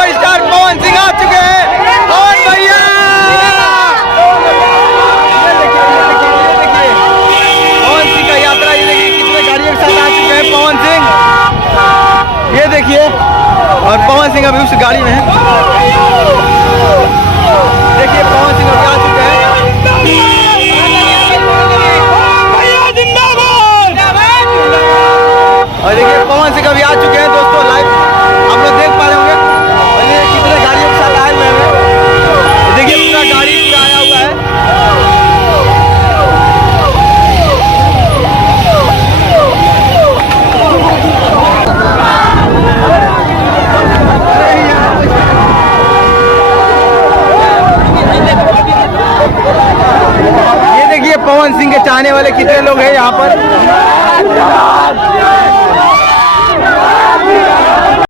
Superstar Pawan Singh आ चुके हैं। पवन भैया पवन सिंह का यात्रा, ये देखिए कितने गाड़ियों के साथ आ चुके हैं पवन सिंह, ये देखिए। और पवन सिंह अभी उस गाड़ी में है, देखिए पवन सिंह अभी आ चुके हैं। और देखिए पवन सिंह अभी आ चुके हैं दोस्तों, लाइव आप लोग देख पा रहे होंगे। और ये कितने गाड़ियों के साथ आए हुए हैं, देखिए पूरा गाड़ी पूरा आया हुआ है। ये देखिए पवन सिंह के चाहने वाले कितने लोग हैं यहाँ पर।